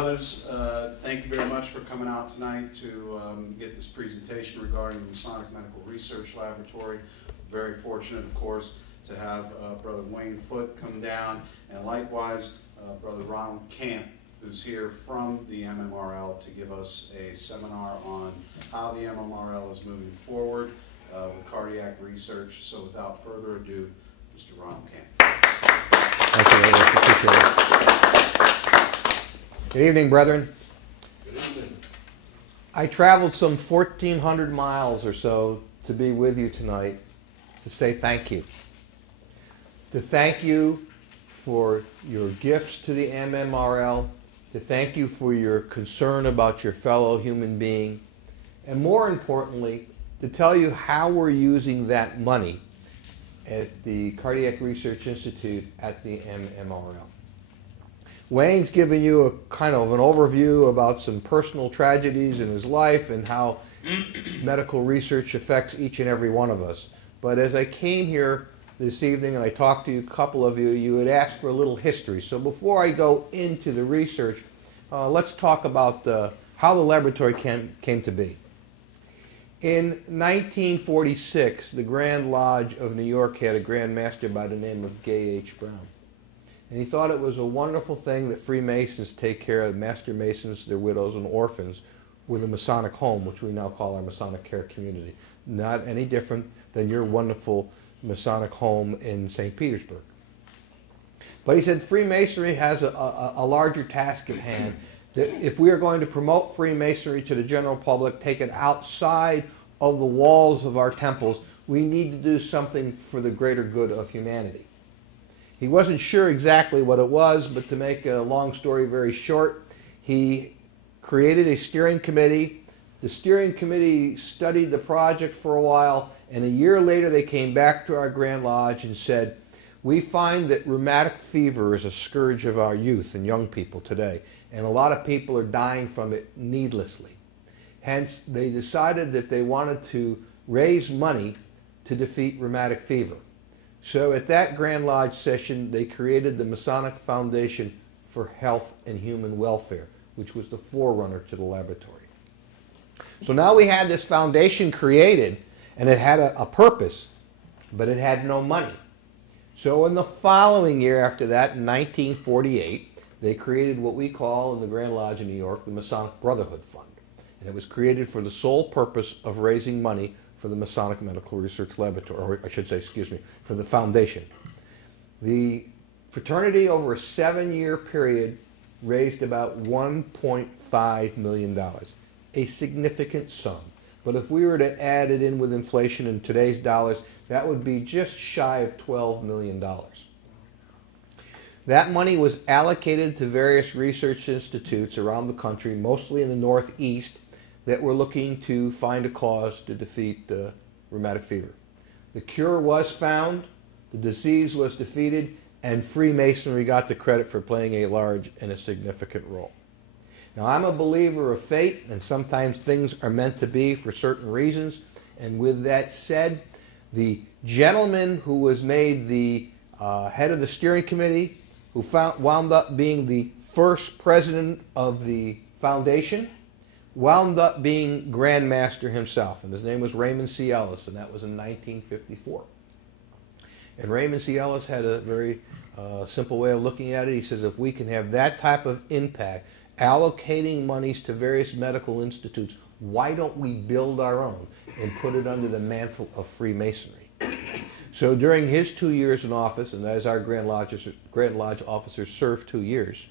Brothers, thank you very much for coming out tonight to get this presentation regarding the Masonic Medical Research Laboratory. Very fortunate, of course, to have Brother Wayne Foote come down, and likewise Brother Ronald Camp, who's here from the MMRL to give us a seminar on how the MMRL is moving forward with cardiac research. So without further ado, Mr. Ronald Camp. Thank you. Good evening, brethren. Good evening. I traveled some 1,400 miles or so to be with you tonight to say thank you. To thank you for your gifts to the MMRL, to thank you for your concern about your fellow human being, and more importantly, to tell you how we're using that money at the Cardiac Research Institute at the MMRL. Wayne's given you a kind of an overview about some personal tragedies in his life and how medical research affects each and every one of us. But as I came here this evening and I talked to you, a couple of you, you had asked for a little history. So before I go into the research, let's talk about how the laboratory came to be. In 1946, the Grand Lodge of New York had a Grand Master by the name of Gay H. Brown. And he thought it was a wonderful thing that Freemasons take care of Master Masons, their widows, and orphans with a Masonic home, which we now call our Masonic Care Community. Not any different than your wonderful Masonic home in St. Petersburg. But he said Freemasonry has a larger task at hand, that if we are going to promote Freemasonry to the general public, take it outside of the walls of our temples, we need to do something for the greater good of humanity. He wasn't sure exactly what it was, but to make a long story very short, he created a steering committee. The steering committee studied the project for a while, and a year later they came back to our Grand Lodge and said, we find that rheumatic fever is a scourge of our youth and young people today, and a lot of people are dying from it needlessly. Hence, they decided that they wanted to raise money to defeat rheumatic fever. So at that Grand Lodge session, they created the Masonic Foundation for Health and Human Welfare, which was the forerunner to the laboratory. So now we had this foundation created, and it had a purpose, but it had no money. So in the following year after that, in 1948, they created what we call in the Grand Lodge in New York the Masonic Brotherhood Fund. And it was created for the sole purpose of raising money for the Masonic Medical Research Laboratory, or I should say, excuse me, for the foundation. The fraternity over a 7-year period raised about $1.5 million, a significant sum. But if we were to add it in with inflation in today's dollars, that would be just shy of $12 million. That money was allocated to various research institutes around the country, mostly in the Northeast, that were looking to find a cause to defeat rheumatic fever. The cure was found, the disease was defeated, and Freemasonry got the credit for playing a large and a significant role. Now, I'm a believer of fate, and sometimes things are meant to be for certain reasons. And with that said, the gentleman who was made the head of the steering committee, who wound up being the first president of the foundation, wound up being Grand Master himself. And his name was Raymond C. Ellis, and that was in 1954. And Raymond C. Ellis had a very simple way of looking at it. He says, if we can have that type of impact, allocating monies to various medical institutes, why don't we build our own and put it under the mantle of Freemasonry? So during his 2 years in office, and as our Grand Lodge officers served 2 years,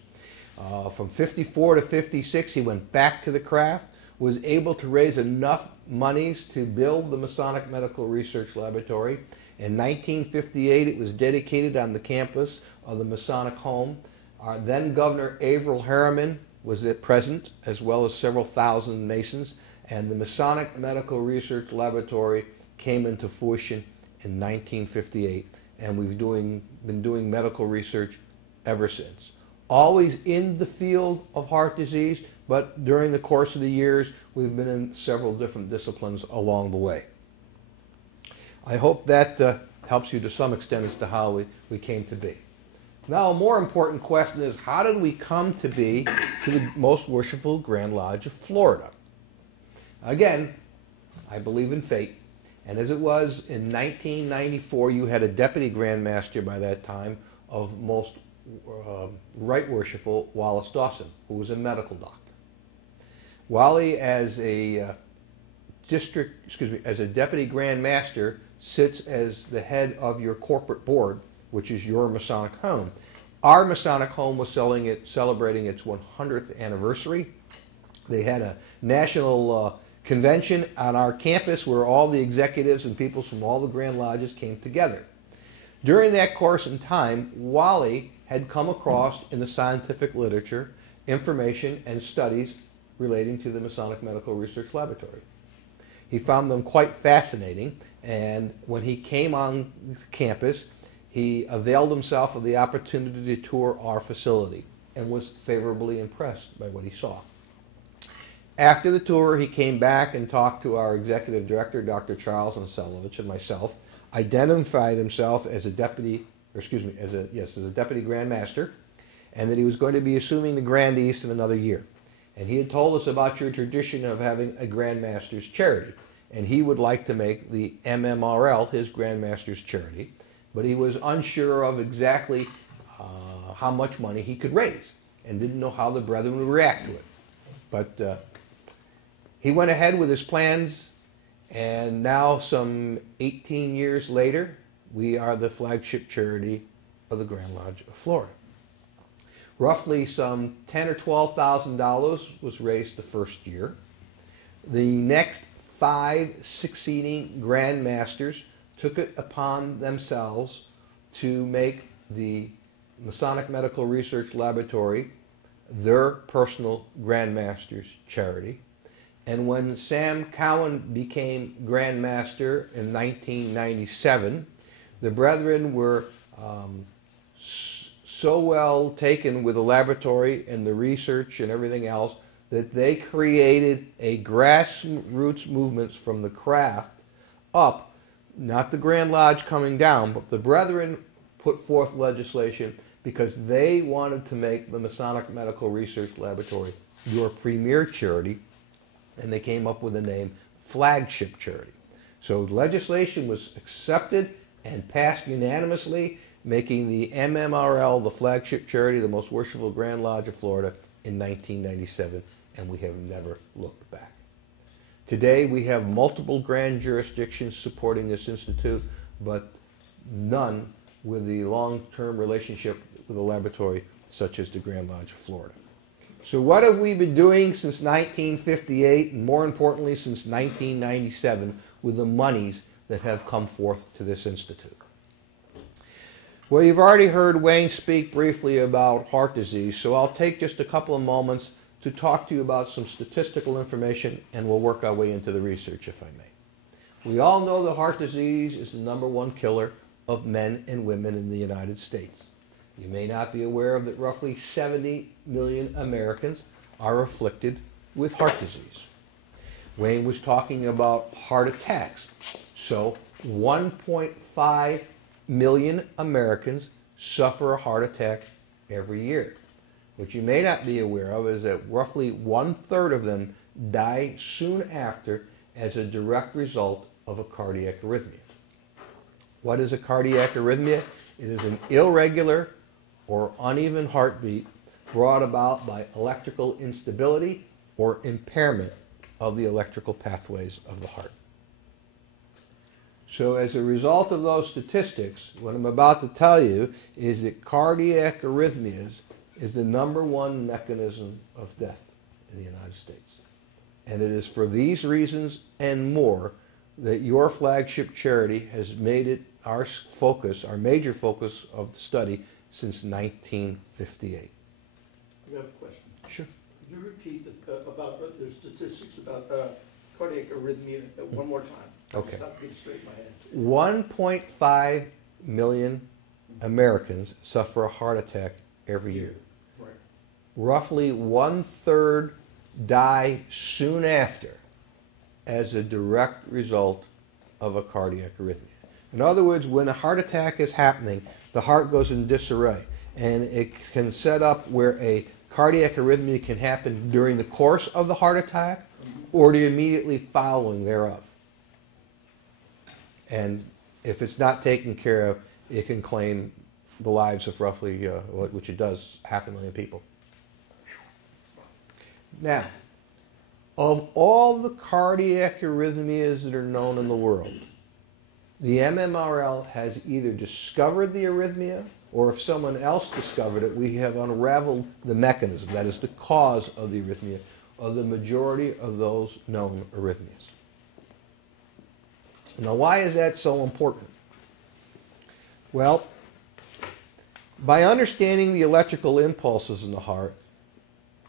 from 54 to 56, he went back to the craft, was able to raise enough monies to build the Masonic Medical Research Laboratory. In 1958, it was dedicated on the campus of the Masonic Home. Our then Governor Averell Harriman was present, as well as several thousand Masons, and the Masonic Medical Research Laboratory came into fruition in 1958, and we've been doing medical research ever since. Always in the field of heart disease, but during the course of the years, we've been in several different disciplines along the way. I hope that helps you to some extent as to how we came to be. Now, a more important question is, how did we come to be to the most worshipful Grand Lodge of Florida? Again, I believe in fate. And as it was in 1994, you had a deputy Grand Master by that time of most Right Worshipful Wallace Dawson, who was a medical doctor. Wally, as a deputy Grand Master, sits as the head of your corporate board, which is your Masonic home. Our Masonic home was celebrating its 100th anniversary. They had a national convention on our campus where all the executives and people from all the Grand Lodges came together. During that course in time, Wally had come across in the scientific literature information and studies relating to the Masonic Medical Research Laboratory. He found them quite fascinating, and when he came on campus, he availed himself of the opportunity to tour our facility and was favorably impressed by what he saw. After the tour, he came back and talked to our executive director, Dr. Charles Anselovich, and myself, identified himself as a deputy Grand Master, and that he was going to be assuming the Grand East in another year. And he had told us about your tradition of having a Grand Master's Charity, and he would like to make the MMRL his Grand Master's Charity, but he was unsure of exactly how much money he could raise and didn't know how the brethren would react to it. But he went ahead with his plans, and now some 18 years later, we are the flagship charity of the Grand Lodge of Florida. Roughly some $10,000 or $12,000 was raised the first year. The next 5 succeeding Grand Masters took it upon themselves to make the Masonic Medical Research Laboratory their personal Grand Master's charity. And when Sam Cowan became Grand Master in 1997, the brethren were so well taken with the laboratory and the research and everything else that they created a grassroots movement from the craft up, not the Grand Lodge coming down, but the brethren put forth legislation because they wanted to make the Masonic Medical Research Laboratory your premier charity, and they came up with the name Flagship Charity. So legislation was accepted and passed unanimously, making the MMRL the flagship charity, the most worshipful Grand Lodge of Florida, in 1997, and we have never looked back. Today we have multiple grand jurisdictions supporting this institute, but none with the long-term relationship with the laboratory such as the Grand Lodge of Florida. So what have we been doing since 1958, and more importantly since 1997, with the monies that have come forth to this institute? Well, you've already heard Wayne speak briefly about heart disease, so I'll take just a couple of moments to talk to you about some statistical information, and we'll work our way into the research, if I may. We all know that heart disease is the #1 killer of men and women in the United States. You may not be aware of that roughly 70 million Americans are afflicted with heart disease. Wayne was talking about heart attacks. So 1.5 million Americans suffer a heart attack every year. What you may not be aware of is that roughly 1/3 of them die soon after as a direct result of a cardiac arrhythmia. What is a cardiac arrhythmia? It is an irregular or uneven heartbeat brought about by electrical instability or impairment of the electrical pathways of the heart. So as a result of those statistics, what I'm about to tell you is that cardiac arrhythmias is the #1 mechanism of death in the United States. And it is for these reasons and more that your flagship charity has made it our focus, our major focus of the study since 1958. I have a question. Sure. Could you repeat about the statistics about cardiac arrhythmia one more time? Okay. It's not getting straight in my head. 1.5 million Americans suffer a heart attack every year. Right. Roughly 1/3 die soon after as a direct result of a cardiac arrhythmia. In other words, when a heart attack is happening, the heart goes in disarray. and it can set up where a cardiac arrhythmia can happen during the course of the heart attack or immediately following thereof. And if it's not taken care of, it can claim the lives of roughly, which it does, 500,000 people. Now, of all the cardiac arrhythmias that are known in the world, the MMRL has either discovered the arrhythmia, or if someone else discovered it, we have unraveled the mechanism, that is the cause of the arrhythmia, of the majority of those known arrhythmias. Now, why is that so important? Well, by understanding the electrical impulses in the heart,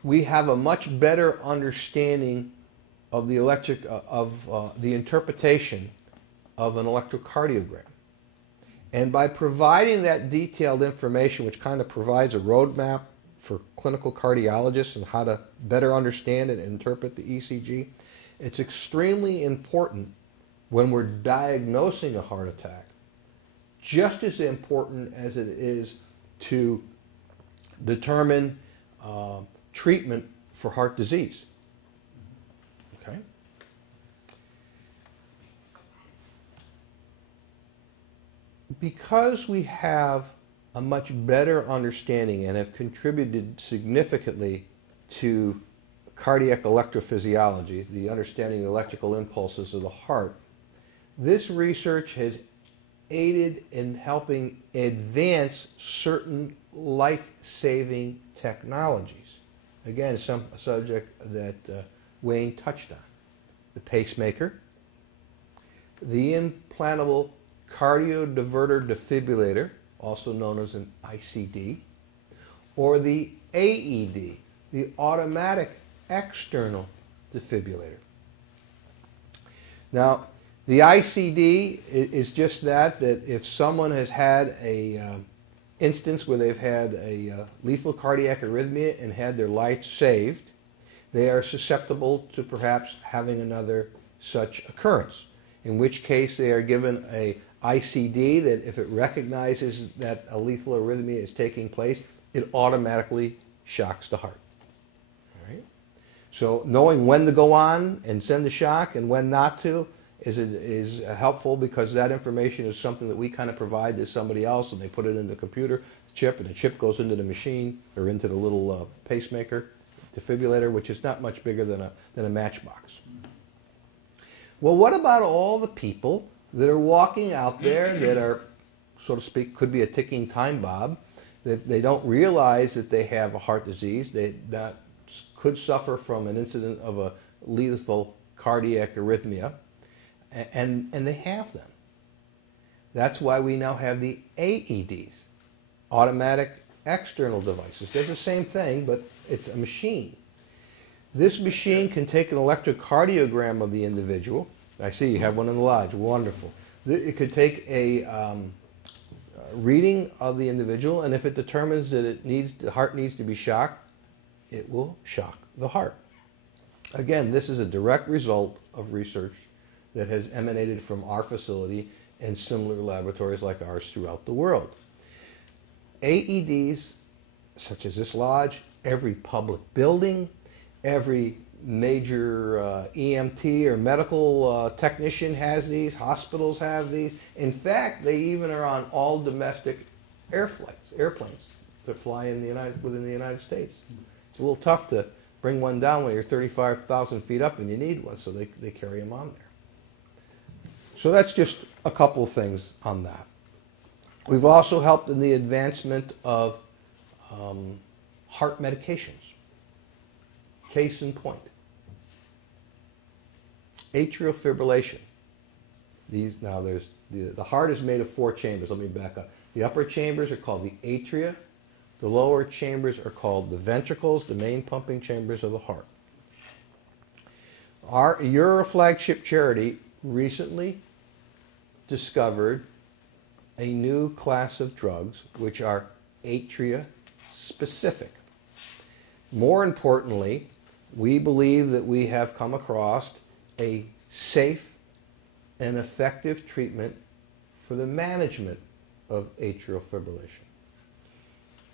we have a much better understanding of the the interpretation of an electrocardiogram. And by providing that detailed information, which kind of provides a roadmap for clinical cardiologists and how to better understand and interpret the ECG, it's extremely important when we're diagnosing a heart attack, just as important as it is to determine treatment for heart disease. Okay? Because we have a much better understanding and have contributed significantly to cardiac electrophysiology, the understanding of the electrical impulses of the heart, this research has aided in helping advance certain life-saving technologies. Again, a subject that Wayne touched on. The pacemaker, the implantable cardioverter defibrillator, also known as an ICD, or the AED, the automatic external defibrillator. Now, the ICD is just that if someone has had a instance where they've had a lethal cardiac arrhythmia and had their life saved, they are susceptible to perhaps having another such occurrence, in which case they are given a ICD that if it recognizes that a lethal arrhythmia is taking place, it automatically shocks the heart. All right? So knowing when to go on and send the shock and when not to is helpful, because that information is something that we kind of provide to somebody else, and they put it in the computer chip, and the chip goes into the machine or into the little pacemaker defibrillator, which is not much bigger than a matchbox. Well, what about all the people that are walking out there that are, so to speak, could be a ticking time bomb, that they don't realize that they have a heart disease, that could suffer from an incident of a lethal cardiac arrhythmia, and they have them. That's why we now have the AEDs, automatic external devices. They're the same thing, but it's a machine. This machine can take an electrocardiogram of the individual. I see you have one in the lodge. Wonderful. It could take a reading of the individual, and if it determines that the heart needs to be shocked, it will shock the heart. Again, this is a direct result of research that has emanated from our facility and similar laboratories like ours throughout the world. AEDs, such as this lodge, every public building, every major EMT or medical technician has these, hospitals have these. In fact, they even are on all domestic airplanes that fly within the United States. It's a little tough to bring one down when you're 35,000 feet up and you need one, so they carry them on there. So that's just a couple of things on that. We've also helped in the advancement of heart medications. Case in point, atrial fibrillation. The heart is made of 4 chambers. Let me back up. The upper chambers are called the atria. The lower chambers are called the ventricles, the main pumping chambers of the heart. Your Flagship Charity recently discovered a new class of drugs which are atria specific. More importantly, we believe that we have come across a safe and effective treatment for the management of atrial fibrillation.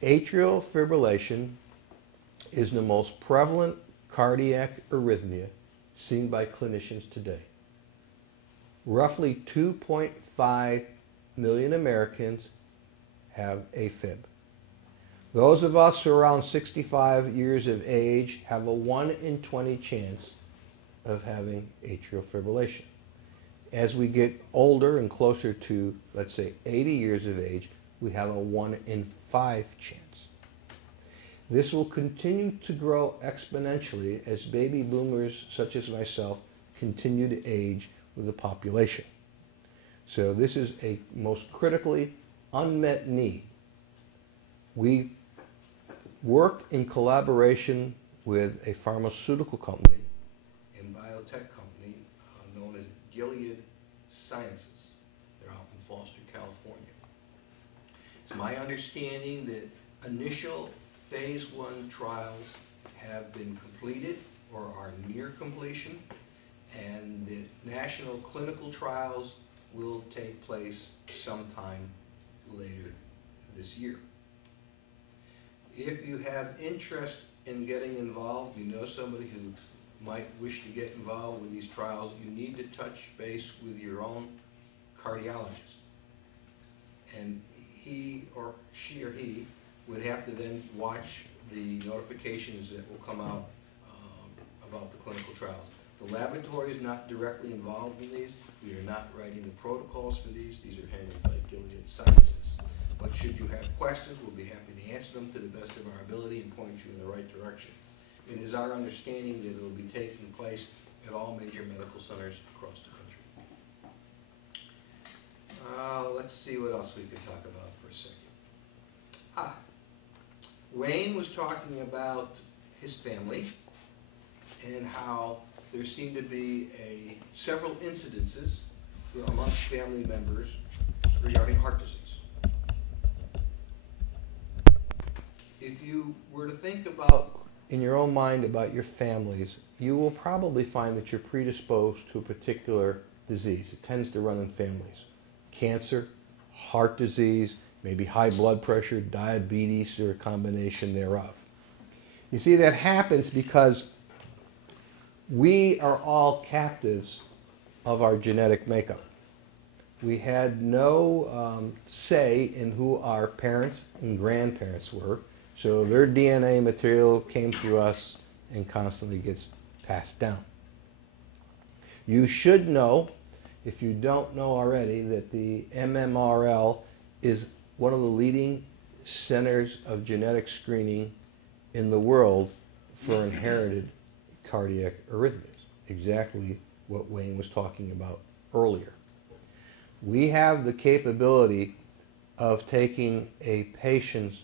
Atrial fibrillation is the most prevalent cardiac arrhythmia seen by clinicians today. Roughly 2.5 million Americans have AFib. Those of us who are around 65 years of age have a 1 in 20 chance of having atrial fibrillation. As we get older and closer to, let's say, 80 years of age, we have a 1 in 5 chance. This will continue to grow exponentially as baby boomers such as myself continue to age with the population. So this is a most critically unmet need. We work in collaboration with a pharmaceutical company and biotech company known as Gilead Sciences. They're out in Foster, California. It's my understanding that initial phase 1 trials have been completed or are near completion, and that national clinical trials will take place sometime later this year. If you have interest in getting involved, you know somebody who might wish to get involved with these trials, you need to touch base with your own cardiologist. And he or she would have to then watch the notifications that will come out about the clinical trials. The laboratory is not directly involved in these. We are not writing the protocols for these. These are handled by Gilead Sciences. But should you have questions, we'll be happy to answer them to the best of our ability and point you in the right direction. It is our understanding that it will be taking place at all major medical centers across the country. Let's see what else we could talk about for a second. Wayne was talking about his family and how there seemed to be several incidences amongst family members regarding heart disease. If you were to think about, in your own mind, about your families, you will probably find that you're predisposed to a particular disease. It tends to run in families. Cancer, heart disease, maybe high blood pressure, diabetes, or a combination thereof. You see, that happens because we are all captives of our genetic makeup. We had no say in who our parents and grandparents were, so their DNA material came through us and constantly gets passed down. You should know, if you don't know already, that the MMRL is one of the leading centers of genetic screening in the world for inherited cardiac arrhythmias. Exactly what Wayne was talking about earlier. We have the capability of taking a patient's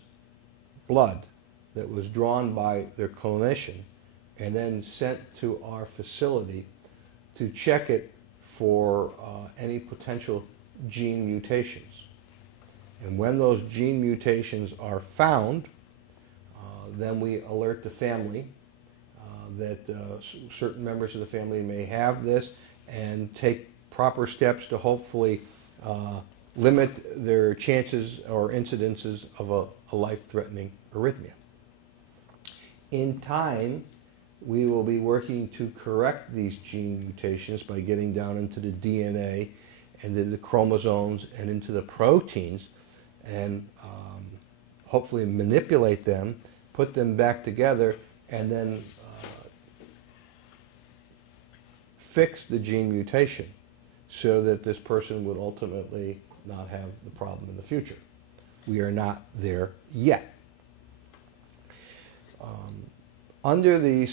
blood that was drawn by their clinician and then sent to our facility to check it for any potential gene mutations. And when those gene mutations are found, then we alert the family that certain members of the family may have this and take proper steps to hopefully limit their chances or incidences of a life-threatening arrhythmia. In time, we will be working to correct these gene mutations by getting down into the DNA and into the chromosomes and into the proteins and hopefully manipulate them, put them back together, and then fix the gene mutation so that this person would ultimately not have the problem in the future. We are not there yet. Under the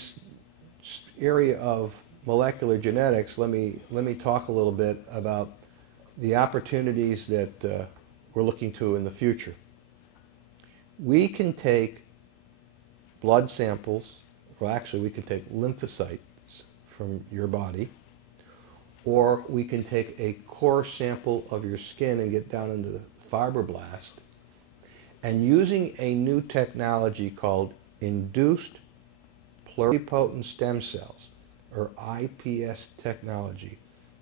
area of molecular genetics, let me talk a little bit about the opportunities that we're looking to in the future. We can take blood samples, well actually we can take lymphocytes from your body, or we can take a core sample of your skin and get down into the fibroblast, and using a new technology called induced pluripotent stem cells, or IPS technology,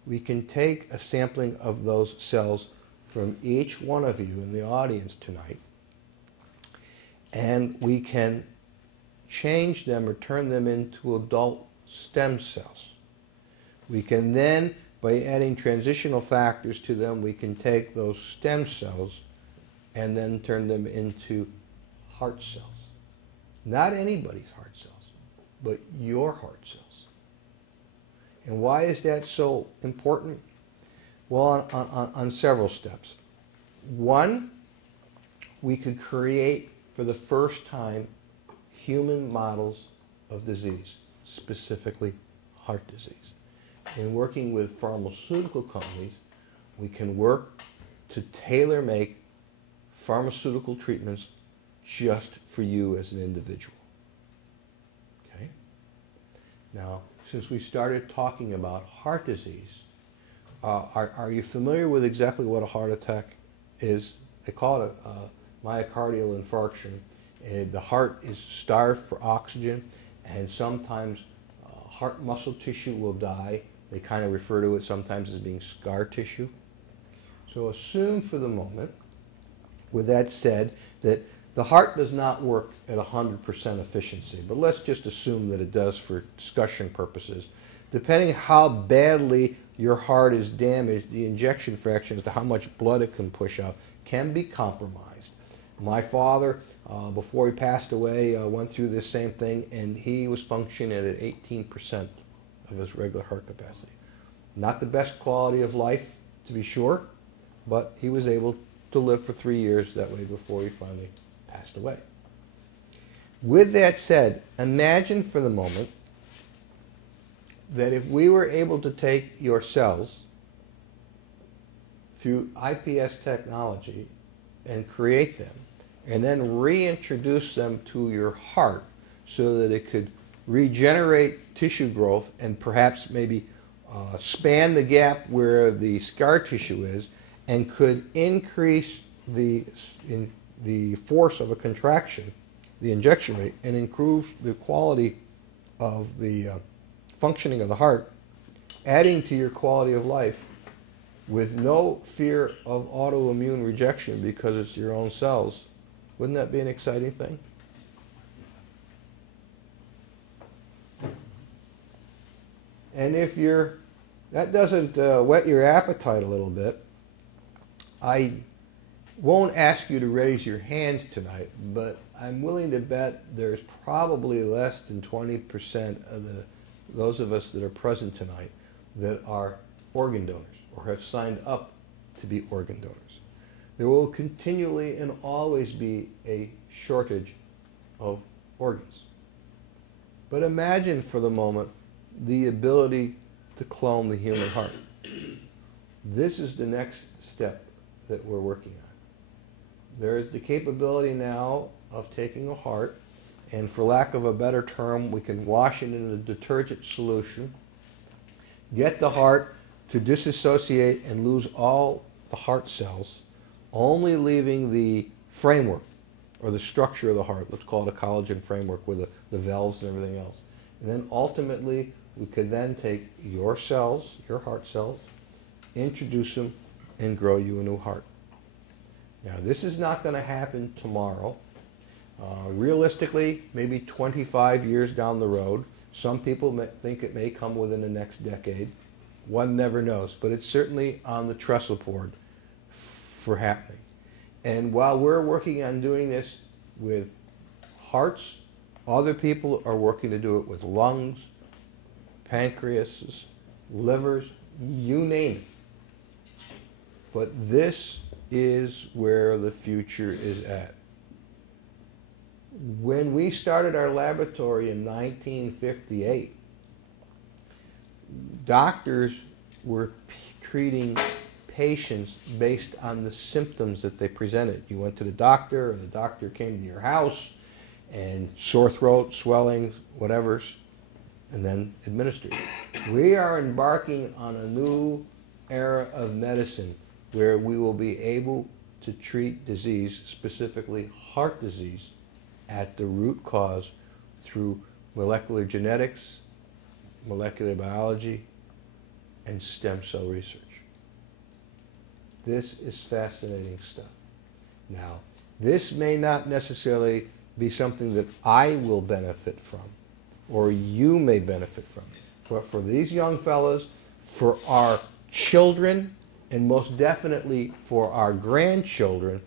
we can take a sampling of those cells from each one of you in the audience tonight, and we can change them or turn them into adult stem cells. We can then, by adding transitional factors to them, we can take those stem cells and then turn them into heart cells. Not anybody's heart cells, but your heart cells. And why is that so important? Well, on several steps. One, we could create for the first time human models of disease, specifically heart disease. In working with pharmaceutical companies, we can work to tailor-make pharmaceutical treatments just for you as an individual. Okay? Now, since we started talking about heart disease, are you familiar with exactly what a heart attack is? They call it a myocardial infarction. The heart is starved for oxygen, and sometimes heart muscle tissue will die. They kind of refer to it sometimes as being scar tissue. So assume for the moment, with that said, that the heart does not work at 100% efficiency, but let's just assume that it does for discussion purposes. Depending how badly your heart is damaged, the injection fraction as to how much blood it can push out can be compromised. My father, before he passed away, went through this same thing, and he was functioning at 18% of his regular heart capacity. Not the best quality of life, to be sure, but he was able to live for 3 years that way before he finally passed away. With that said, imagine for the moment that if we were able to take your cells through IPS technology and create them, and then reintroduce them to your heart so that it could regenerate tissue growth and perhaps maybe span the gap where the scar tissue is, and could increase the force of a contraction, the injection rate, and improve the quality of the functioning of the heart, adding to your quality of life with no fear of autoimmune rejection because it's your own cells. Wouldn't that be an exciting thing? And if that doesn't whet your appetite a little bit, I won't ask you to raise your hands tonight, but I'm willing to bet there's probably less than 20% of those of us that are present tonight that are organ donors or have signed up to be organ donors. There will continually and always be a shortage of organs. But imagine for the moment the ability to clone the human heart. This is the next step that we're working on. There is the capability now of taking a heart, and for lack of a better term, we can wash it in a detergent solution, get the heart to disassociate and lose all the heart cells, only leaving the framework or the structure of the heart. Let's call it a collagen framework with the valves and everything else. And then ultimately, we could then take your cells, your heart cells, introduce them, and grow you a new heart. Now, this is not going to happen tomorrow. Realistically, maybe 25 years down the road. Some people think it may come within the next decade. One never knows, but it's certainly on the trestle board for happening. And while we're working on doing this with hearts, other people are working to do it with lungs, pancreases, livers, you name it. But this is where the future is at. When we started our laboratory in 1958, doctors were treating patients based on the symptoms that they presented. You went to the doctor, and the doctor came to your house, and sore throat, swelling, whatever's, and then administered. We are embarking on a new era of medicine where we will be able to treat disease, specifically heart disease, at the root cause through molecular genetics, molecular biology, and stem cell research. This is fascinating stuff. Now, this may not necessarily be something that I will benefit from, or you may benefit from. But for these young fellows, for our children, and most definitely for our grandchildren,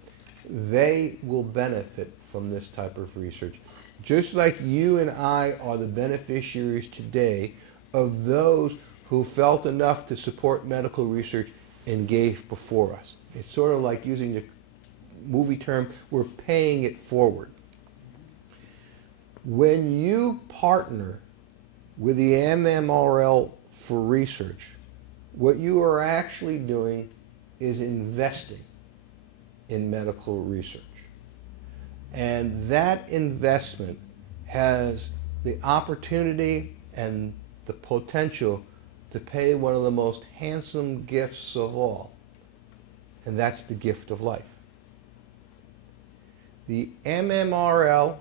they will benefit from this type of research. Just like you and I are the beneficiaries today of those who felt enough to support medical research and gave before us. It's sort of like, using the movie term, we're paying it forward. When you partner with the MMRL for research, what you are actually doing is investing in medical research. And that investment has the opportunity and the potential to pay one of the most handsome gifts of all, and that's the gift of life. The MMRL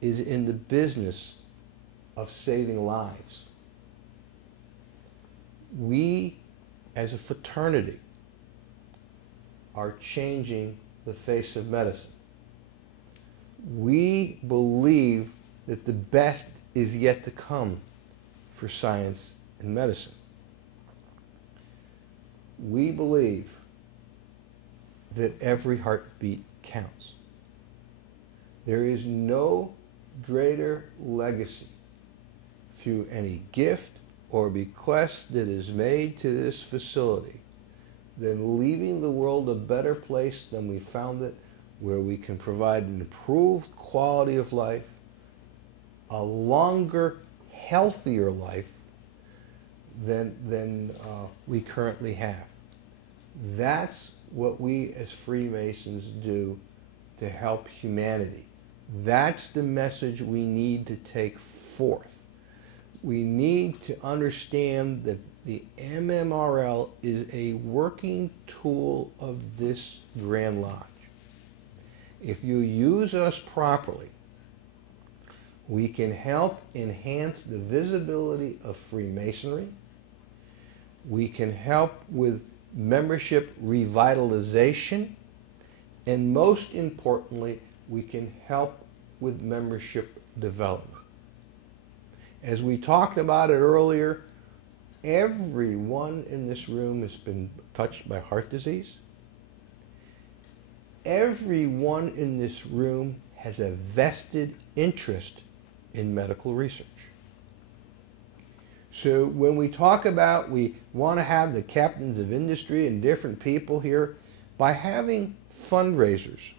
is in the business of saving lives. We, as a fraternity, are changing the face of medicine. We believe that the best is yet to come for science and medicine. We believe that every heartbeat counts. There is no greater legacy through any gift or bequest that is made to this facility than leaving the world a better place than we found it, where we can provide an improved quality of life, a longer, healthier life than we currently have. That's what we as Freemasons do to help humanity. That's the message we need to take forth. We need to understand that the MMRL is a working tool of this Grand Lodge. If you use us properly, we can help enhance the visibility of Freemasonry. We can help with membership revitalization. And most importantly, we can help with membership development. As we talked about it earlier, everyone in this room has been touched by heart disease. Everyone in this room has a vested interest in medical research. So when we talk about we want to have the captains of industry and different people here, by having fundraisers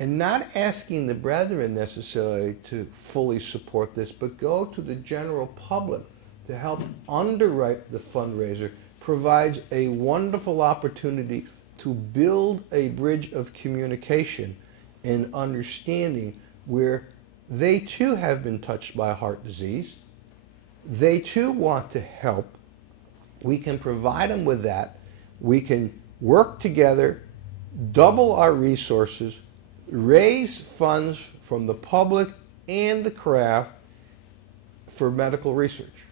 and not asking the brethren necessarily to fully support this, but go to the general public to help underwrite the fundraiser, provides a wonderful opportunity to build a bridge of communication and understanding where they too have been touched by heart disease. They too want to help. We can provide them with that. We can work together, double our resources, raise funds from the public and the craft for medical research.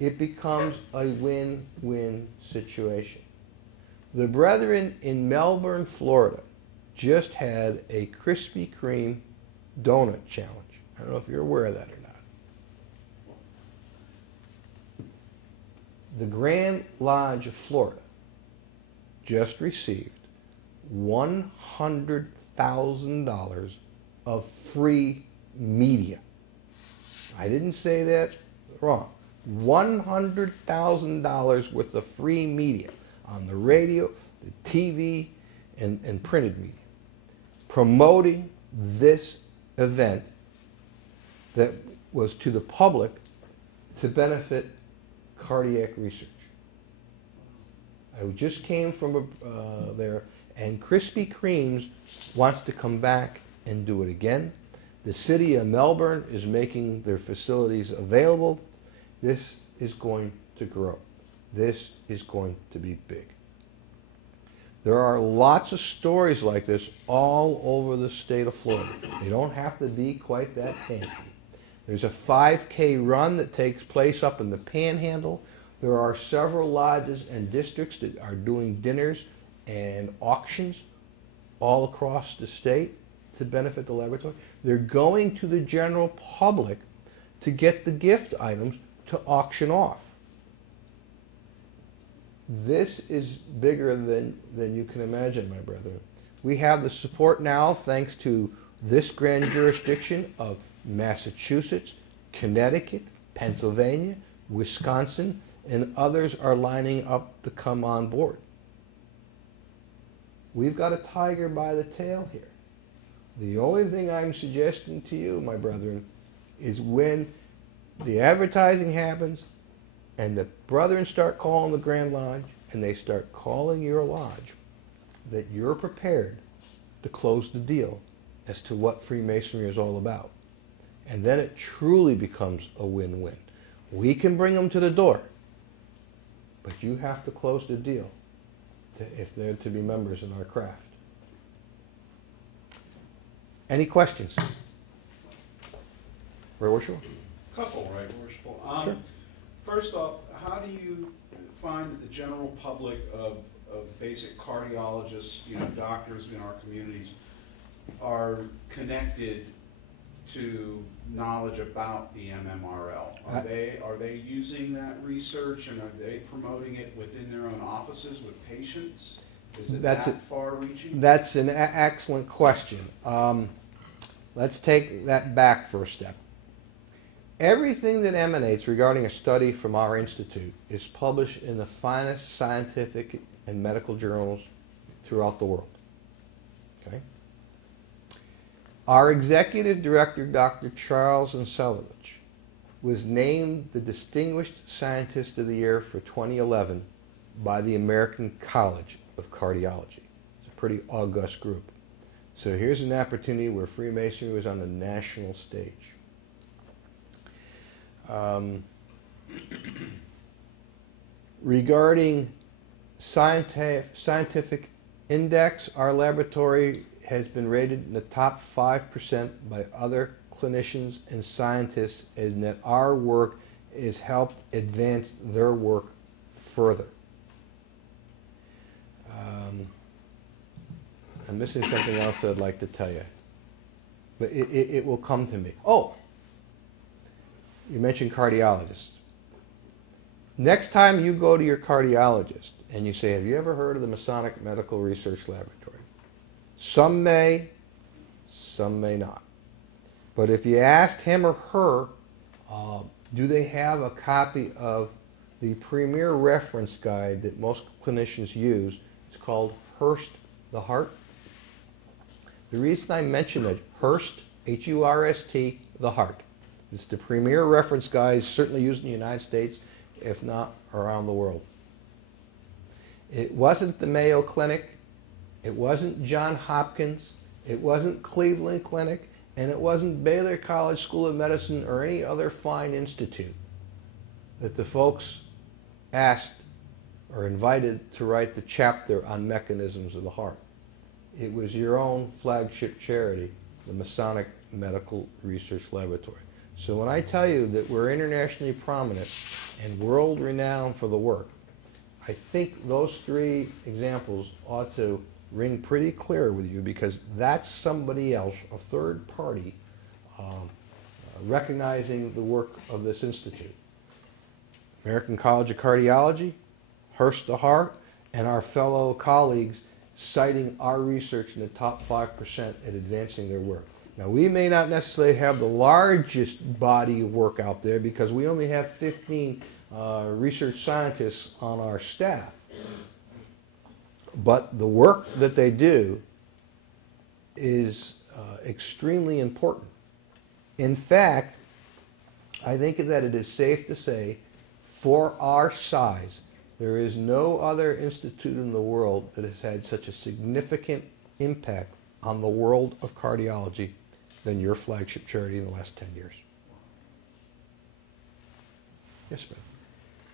It becomes a win-win situation. The brethren in Melbourne, Florida, just had a Krispy Kreme donut challenge. I don't know if you're aware of that or not. The Grand Lodge of Florida just received $100,000 of free media. I didn't say that wrong. $100,000 worth of free media on the radio, the TV, and printed media, promoting this event that was to the public to benefit cardiac research. I just came from there, and Krispy Kreme's wants to come back and do it again. The city of Melbourne is making their facilities available. This is going to grow. This is going to be big. There are lots of stories like this all over the state of Florida. They don't have to be quite that fancy. There's a 5K run that takes place up in the Panhandle. There are several lodges and districts that are doing dinners and auctions all across the state. to benefit the laboratory. They're going to the general public to get the gift items to auction off. This is bigger than you can imagine, my brethren. We have the support now, thanks to this grand jurisdiction, of Massachusetts, Connecticut, Pennsylvania, Wisconsin, and others are lining up to come on board. We've got a tiger by the tail here. The only thing I'm suggesting to you, my brethren, is when the advertising happens and the brethren start calling the Grand Lodge and they start calling your lodge, that you're prepared to close the deal as to what Freemasonry is all about. And then it truly becomes a win-win. We can bring them to the door, but you have to close the deal if they're to be members in our craft. Any questions? Right Worshipful? Couple, right, Worshipful. Sure. First off, how do you find that the general public of basic cardiologists, doctors in our communities, are connected to knowledge about the MMRL? Are they using that research, and are they promoting it within their own offices with patients? Is it that far-reaching? That's an excellent question. Let's take that back for a step. Everything that emanates regarding a study from our institute is published in the finest scientific and medical journals throughout the world. Okay? Our executive director, Dr. Charles Anselovich, was named the Distinguished Scientist of the Year for 2011 by the American College of Cardiology. It's a pretty august group. So here's an opportunity where Freemasonry was on the national stage. Regarding scientific index, our laboratory has been rated in the top 5% by other clinicians and scientists, and that our work has helped advance their work further. I'm missing something else that I'd like to tell you, but it will come to me. Oh, you mentioned cardiologists. Next time you go to your cardiologist and you say, have you ever heard of the Masonic Medical Research Laboratory? Some may not. But if you ask him or her, do they have a copy of the premier reference guide that most clinicians use? It's called Hurst the Heart. The reason I mention it, Hurst, H-U-R-S-T, the Heart. It's the premier reference guide, certainly used in the United States, if not around the world. It wasn't the Mayo Clinic, it wasn't Johns Hopkins, it wasn't Cleveland Clinic, and it wasn't Baylor College School of Medicine or any other fine institute that the folks asked or invited to write the chapter on mechanisms of the heart. It was your own flagship charity, the Masonic Medical Research Laboratory. So when I tell you that we're internationally prominent and world renowned for the work, I think those three examples ought to ring pretty clear with you, because that's somebody else, a third party, recognizing the work of this institute. American College of Cardiology, Hurst the Heart, and our fellow colleagues citing our research in the top 5% at advancing their work. Now, we may not necessarily have the largest body of work out there because we only have 15 research scientists on our staff. But the work that they do is extremely important. In fact, I think that it is safe to say, for our size, there is no other institute in the world that has had such a significant impact on the world of cardiology than your flagship charity in the last 10 years. Yes,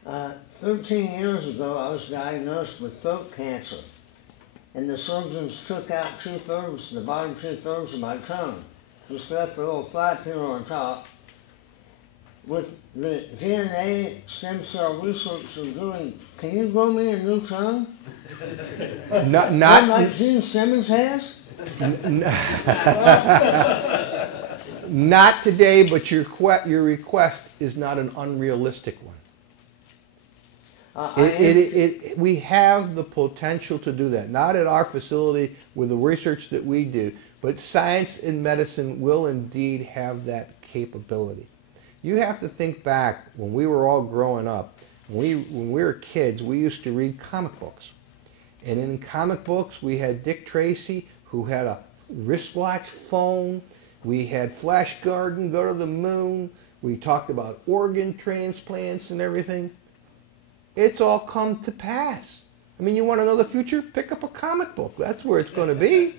ma'am. 13 years ago, I was diagnosed with throat cancer, and the surgeons took out 2/3, the bottom 2/3 of my tongue, just left a little flap here on top. With the DNA stem cell research they're doing, can you grow me a new tongue? Not like Gene Simmons has? Not today, but your request is not an unrealistic one. We have the potential to do that. Not at our facility with the research that we do, but science and medicine will indeed have that capability. You have to think back when we were all growing up. When we were kids, we used to read comic books. And in comic books, we had Dick Tracy, who had a wristwatch phone. We had Flash Gordon go to the moon. We talked about organ transplants and everything. It's all come to pass. I mean, you want to know the future? Pick up a comic book. That's where it's going to be.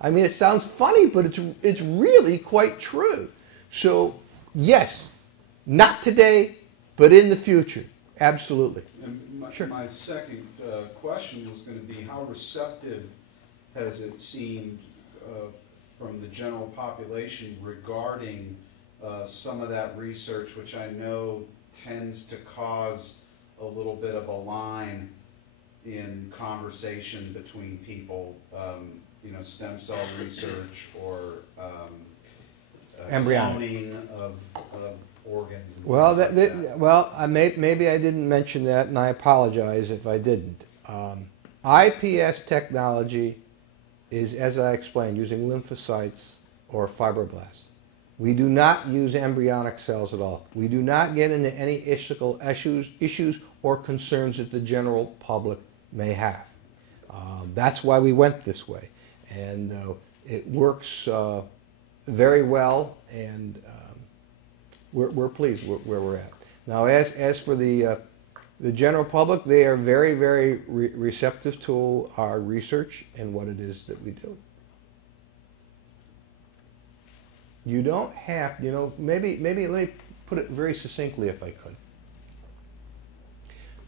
I mean, it sounds funny, but it's really quite true. So, yes, not today, but in the future. Absolutely. And Sure. My second question was going to be, how receptive has it seemed from the general population regarding some of that research, which I know tends to cause a little bit of a line in conversation between people, stem cell research or embryonic cloning of organs. And Well, things like that. maybe I didn't mention that, and I apologize if I didn't. IPS technology is, as I explained, using lymphocytes or fibroblasts. We do not use embryonic cells at all. We do not get into any ethical issues or concerns that the general public may have. That's why we went this way. And it works very well, and we're pleased where we're at. Now, as for the general public, they are very, very receptive to our research and what it is that we do. You don't have, maybe let me put it very succinctly if I could.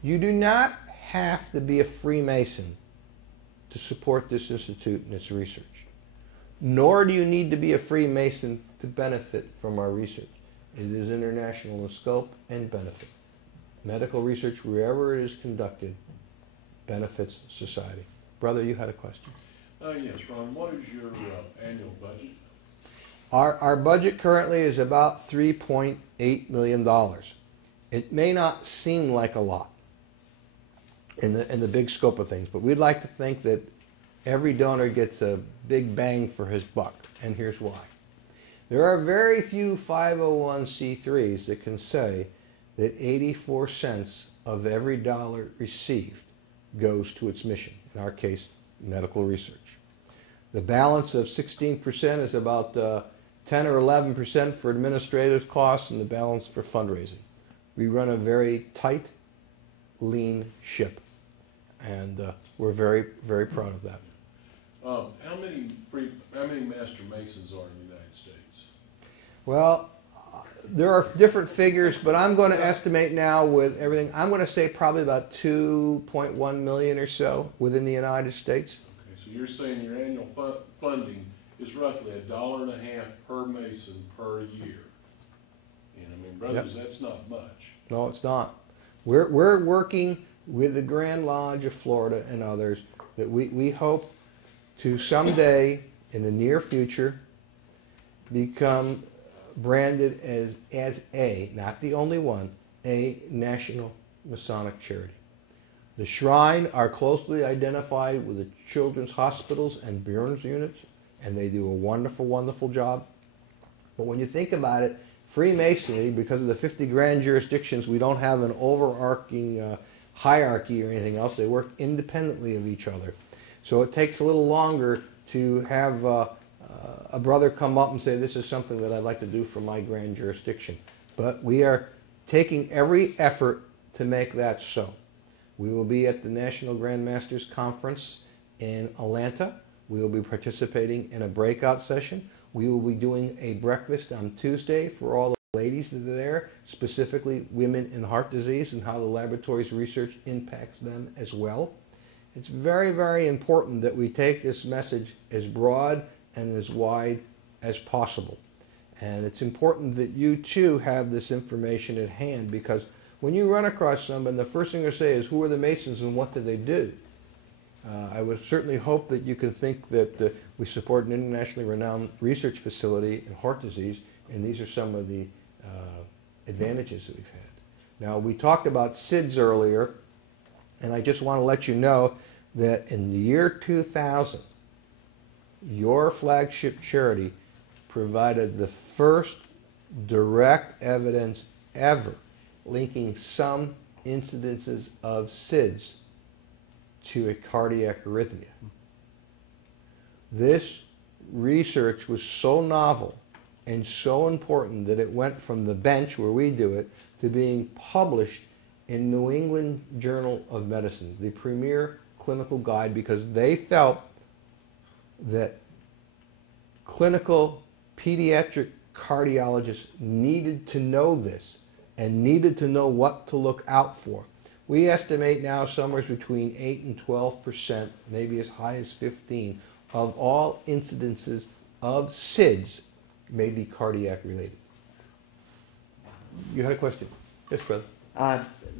You do not have to be a Freemason to support this institute and its research. Nor do you need to be a Freemason to benefit from our research. It is international in scope and benefit. Medical research, wherever it is conducted, benefits society. Brother, you had a question? Yes, Ron, what is your annual budget? Our budget currently is about $3.8 million. It may not seem like a lot in the big scope of things, but we'd like to think that every donor gets a big bang for his buck, and here's why. There are very few 501c3s that can say that 84 cents of every dollar received goes to its mission, in our case, medical research. The balance of 16% is about 10 or 11% for administrative costs and the balance for fundraising. We run a very tight, lean ship, and we're very, very proud of that. How many Master Masons are in the United States? Well, there are different figures, but I'm going to estimate now with everything, I'm going to say probably about 2.1 million or so within the United States. Okay, so you're saying your annual funding is roughly $1.50 per Mason per year. And I mean, brothers, Yep. That's not much. No, it's not. We're working with the Grand Lodge of Florida and others that we hope to someday in the near future become branded as a, not the only one, a national Masonic charity. The Shrine are closely identified with the children's hospitals and burns units, and they do a wonderful, wonderful job. But when you think about it, Freemasonry, because of the 50 grand jurisdictions, we don't have an overarching hierarchy or anything else. They work independently of each other. So it takes a little longer to have a brother come up and say, this is something that I'd like to do for my grand jurisdiction. But we are taking every effort to make that so. We will be at the National Grand Masters Conference in Atlanta. We will be participating in a breakout session. We will be doing a breakfast on Tuesday for all the ladies that are there, specifically women in heart disease and how the laboratory's research impacts them as well. It's very, very important that we take this message as broad and as wide as possible. And it's important that you too have this information at hand, because when you run across someone, the first thing they say is, who are the Masons and what do they do? I would certainly hope that you can think that we support an internationally renowned research facility in heart disease, and these are some of the advantages that we've had. Now, we talked about SIDS earlier, and I just want to let you know that in the year 2000, your Flagship Charity provided the first direct evidence ever linking some incidences of SIDS to a cardiac arrhythmia. This research was so novel and so important that it went from the bench where we do it to being published in New England Journal of Medicine, the premier clinical guide, because they felt that clinical pediatric cardiologists needed to know this and needed to know what to look out for. We estimate now somewhere between 8 and 12%, maybe as high as 15%, of all incidences of SIDS may be cardiac related. You had a question? Yes, brother.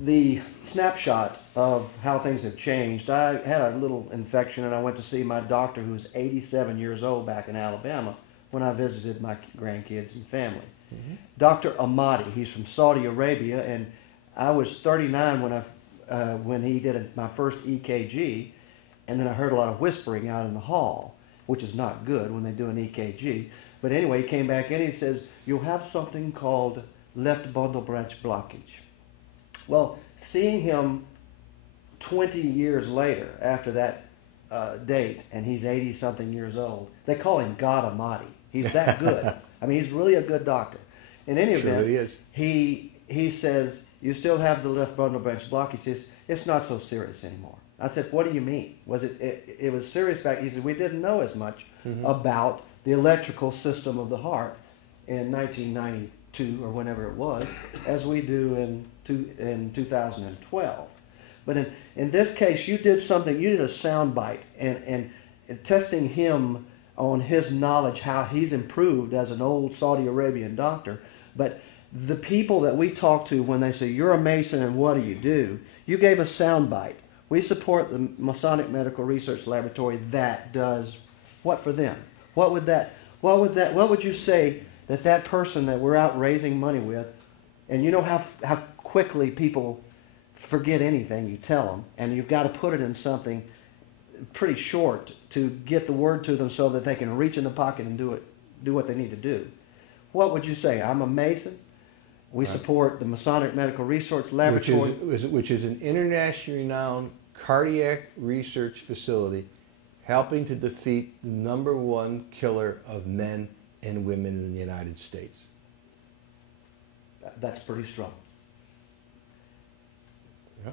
The snapshot of how things have changed, I had a little infection and I went to see my doctor who's 87 years old back in Alabama when I visited my grandkids and family. Mm-hmm. Dr. Ahmadi, he's from Saudi Arabia, and I was 39 when he did my first EKG, and then I heard a lot of whispering out in the hall, which is not good when they do an EKG. But anyway, he came back in and he says, "You'll have something called left bundle branch blockage." Well, seeing him 20 years later after that date, and he's 80-something years old, they call him God Almighty. He's that good. I mean, he's really a good doctor. In any event, he is. He says, "You still have the left bundle branch blockage." He says, "It's not so serious anymore." I said, "What do you mean?" Was it was serious back? He said, "We didn't know as much about the electrical system of the heart in 1992 or whenever it was as we do in 2012. But in this case, you did something. You did a sound bite and testing him on his knowledge, how he's improved as an old Saudi Arabian doctor. But the people that we talk to when they say, "You're a Mason and what do?" You gave a sound bite. We support the Masonic Medical Research Laboratory that does what for them? What would you say that person that we're out raising money with, and you know how quickly people forget anything you tell them, and you've got to put it in something pretty short to get the word to them so that they can reach in the pocket and do what they need to do. What would you say? I'm a Mason. We support the Masonic Medical Research Laboratory. Which is an internationally renowned cardiac research facility helping to defeat the #1 killer of men and women in the United States. That's pretty strong. Yeah.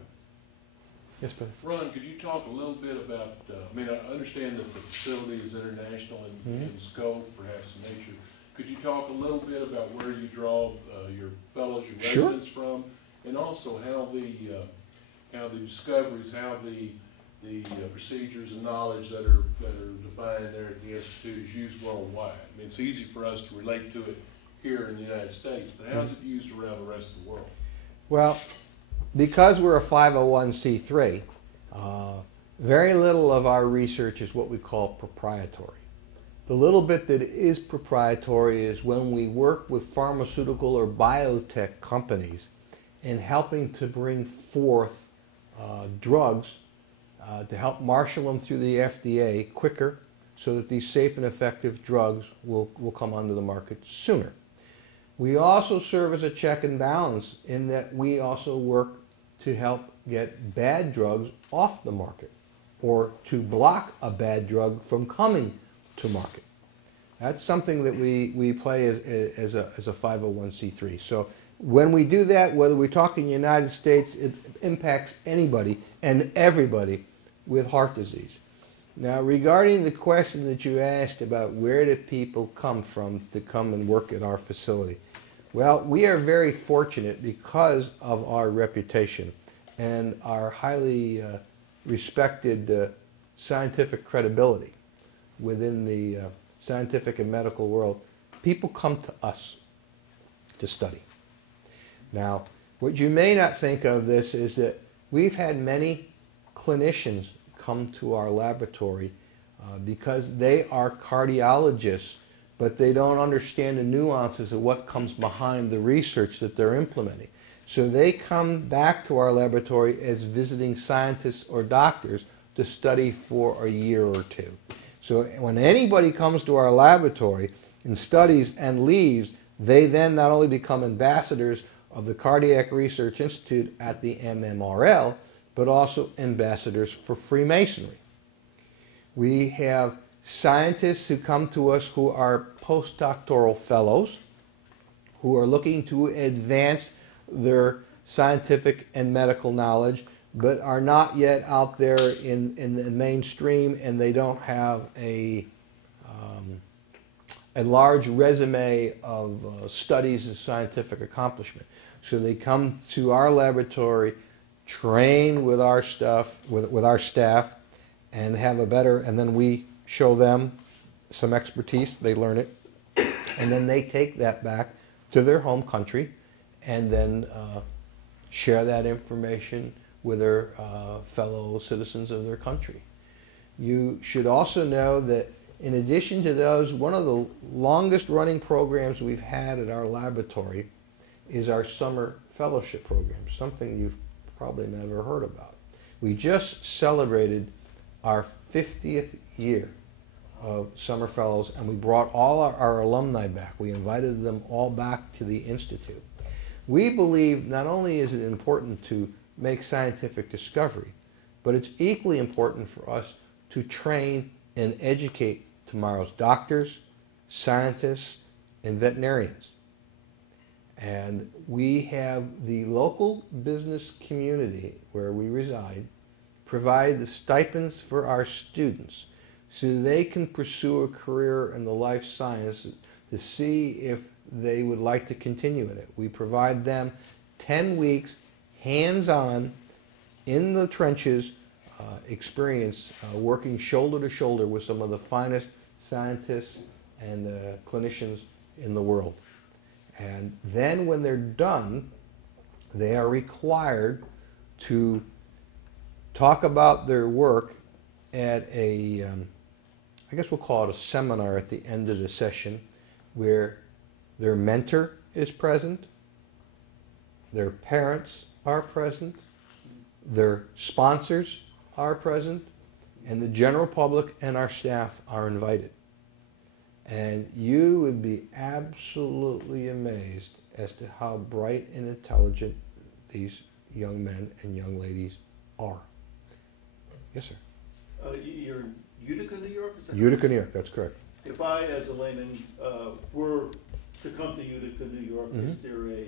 Yes, brother. Ron, could you talk a little bit about, I understand that the facility is international in scope, perhaps in nature. Could you talk a little bit about where you draw your fellows, your residents from, and also how the discoveries, how the procedures and knowledge that are defined there at the Institute is used worldwide? I mean, it's easy for us to relate to it here in the United States, but how is it used around the rest of the world? Well, because we're a 501c3, very little of our research is what we call proprietary. The little bit that is proprietary is when we work with pharmaceutical or biotech companies in helping to bring forth drugs to help marshal them through the FDA quicker so that these safe and effective drugs will come onto the market sooner. We also serve as a check and balance in that we also work to help get bad drugs off the market or to block a bad drug from coming to market. That's something that we play as a 501c3. So when we do that, whether we talk in the United States, it impacts anybody and everybody with heart disease. Now, regarding the question that you asked about where do people come from to come and work at our facility, well, we are very fortunate because of our reputation and our highly respected scientific credibility within the scientific and medical world. People come to us to study. Now, what you may not think of this is that we've had many clinicians come to our laboratory because they are cardiologists, but they don't understand the nuances of what comes behind the research that they're implementing. So they come back to our laboratory as visiting scientists or doctors to study for a year or two. So when anybody comes to our laboratory and studies and leaves, they then not only become ambassadors of the Cardiac Research Institute at the MMRL, but also ambassadors for Freemasonry. We have scientists who come to us who are postdoctoral fellows, who are looking to advance their scientific and medical knowledge, but are not yet out there in the mainstream, and they don't have a large resume of studies and scientific accomplishment. So they come to our laboratory, train with our stuff, with our staff, and have a better, and then we show them some expertise, they learn it, and then they take that back to their home country and then share that information with their fellow citizens of their country. You should also know that in addition to those, one of the longest running programs we've had at our laboratory is our summer fellowship program, something you've probably never heard about. We just celebrated our 50th year of summer fellows, and we brought all our alumni back. We invited them all back to the Institute. We believe not only is it important to make scientific discovery, but it's equally important for us to train and educate tomorrow's doctors, scientists, and veterinarians. And we have the local business community where we reside provide the stipends for our students so they can pursue a career in the life sciences to see if they would like to continue in it. We provide them 10 weeks hands-on in the trenches experience working shoulder to shoulder with some of the finest scientists and clinicians in the world. And then when they're done, they are required to talk about their work at a, I guess we'll call it a seminar at the end of the session, where their mentor is present, their parents are present, their sponsors are present, and the general public and our staff are invited. And you would be absolutely amazed as to how bright and intelligent these young men and young ladies are. Yes, sir. You're in Utica, New York? Is that Utica, New York, that's correct. If I, as a layman, were to come to Utica, New York, Mhm. is there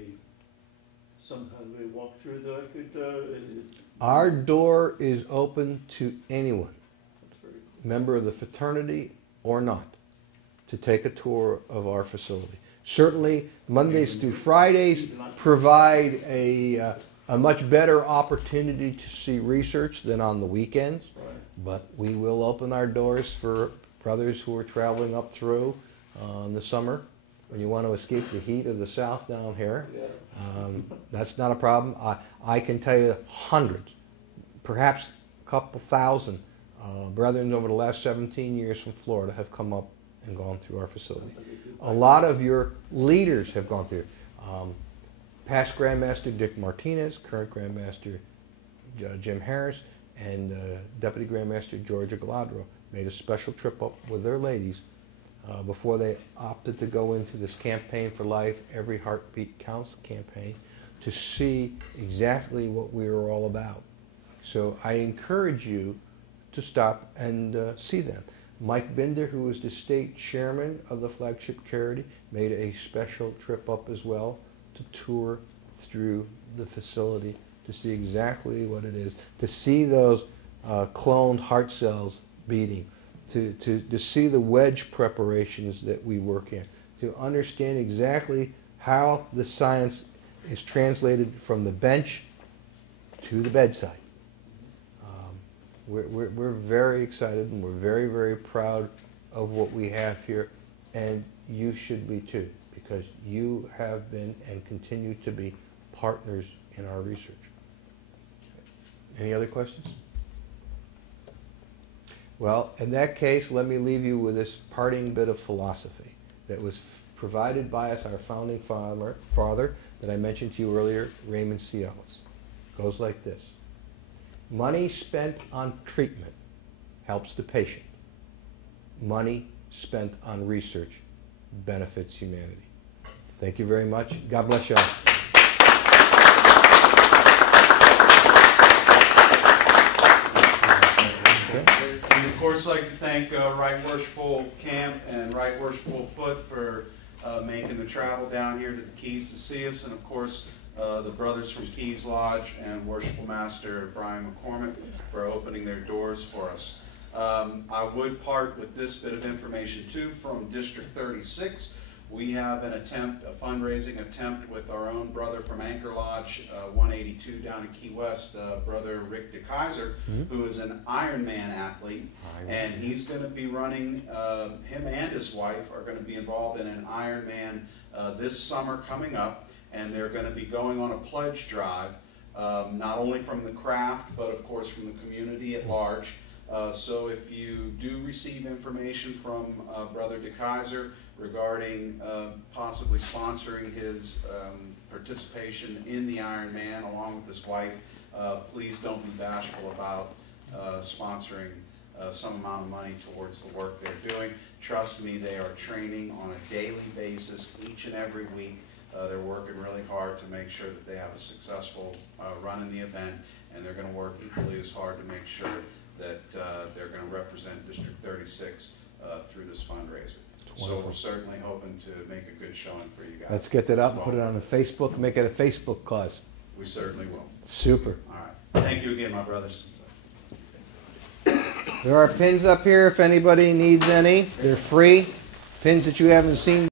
some kind of a walkthrough that I could? Our door is open to anyone, That's very cool. member of the fraternity or not, to take a tour of our facility. Certainly, Mondays through Fridays provide a much better opportunity to see research than on the weekends. Right. But we will open our doors for brothers who are traveling up through in the summer when you want to escape the heat of the South down here. Yeah. That's not a problem. I can tell you hundreds, perhaps a couple thousand brethren over the last 17 years from Florida have come up and gone through our facility. Sounds like a good A lot of your leaders have gone through. Past Grandmaster Dick Martinez, current Grandmaster Jim Harris, and Deputy Grandmaster Georgia Galadro made a special trip up with their ladies before they opted to go into this Campaign for Life, Every Heartbeat Counts campaign, to see exactly what we were all about. So I encourage you to stop and see them. Mike Binder, who is the state chairman of the Flagship Charity, made a special trip up as well to tour through the facility to see exactly what it is, to see those cloned heart cells beating, to see the wedge preparations that we work in, to understand exactly how the science is translated from the bench to the bedside. We're very excited, and we're very, very proud of what we have here, and you should be too, because you have been and continue to be partners in our research. Any other questions? Well, in that case, let me leave you with this parting bit of philosophy that was provided by us, our founding father that I mentioned to you earlier, Raymond C. Ellis. Goes like this. Money spent on treatment helps the patient. Money spent on research benefits humanity. Thank you very much. God bless you all. And of course, I'd like to thank Right Worshipful Camp and Right Worshipful Foot for making the travel down here to the Keys to see us, and of course the brothers from Keys Lodge and Worshipful Master Brian McCormick for opening their doors for us. I would part with this bit of information too from District 36. We have an attempt, a fundraising attempt with our own brother from Anchor Lodge 182 down in Key West, brother Rick DeKaiser, who is an Ironman athlete, and he's going to be running, him and his wife are going to be involved in an Ironman this summer coming up, and they're going to be going on a pledge drive, not only from the craft, but of course from the community at large. So if you do receive information from Brother DeKaiser regarding possibly sponsoring his participation in the Ironman along with his wife, please don't be bashful about sponsoring some amount of money towards the work they're doing. Trust me, they are training on a daily basis each and every week. They're working really hard to make sure that they have a successful run in the event, and they're going to work equally as hard to make sure that they're going to represent District 36 through this fundraiser. So we're certainly hoping to make a good showing for you guys. Let's get that up and put it on the Facebook, make it a Facebook cause. We certainly will. Super. All right. Thank you again, my brothers. There are pins up here if anybody needs any. They're free. Pins that you haven't seen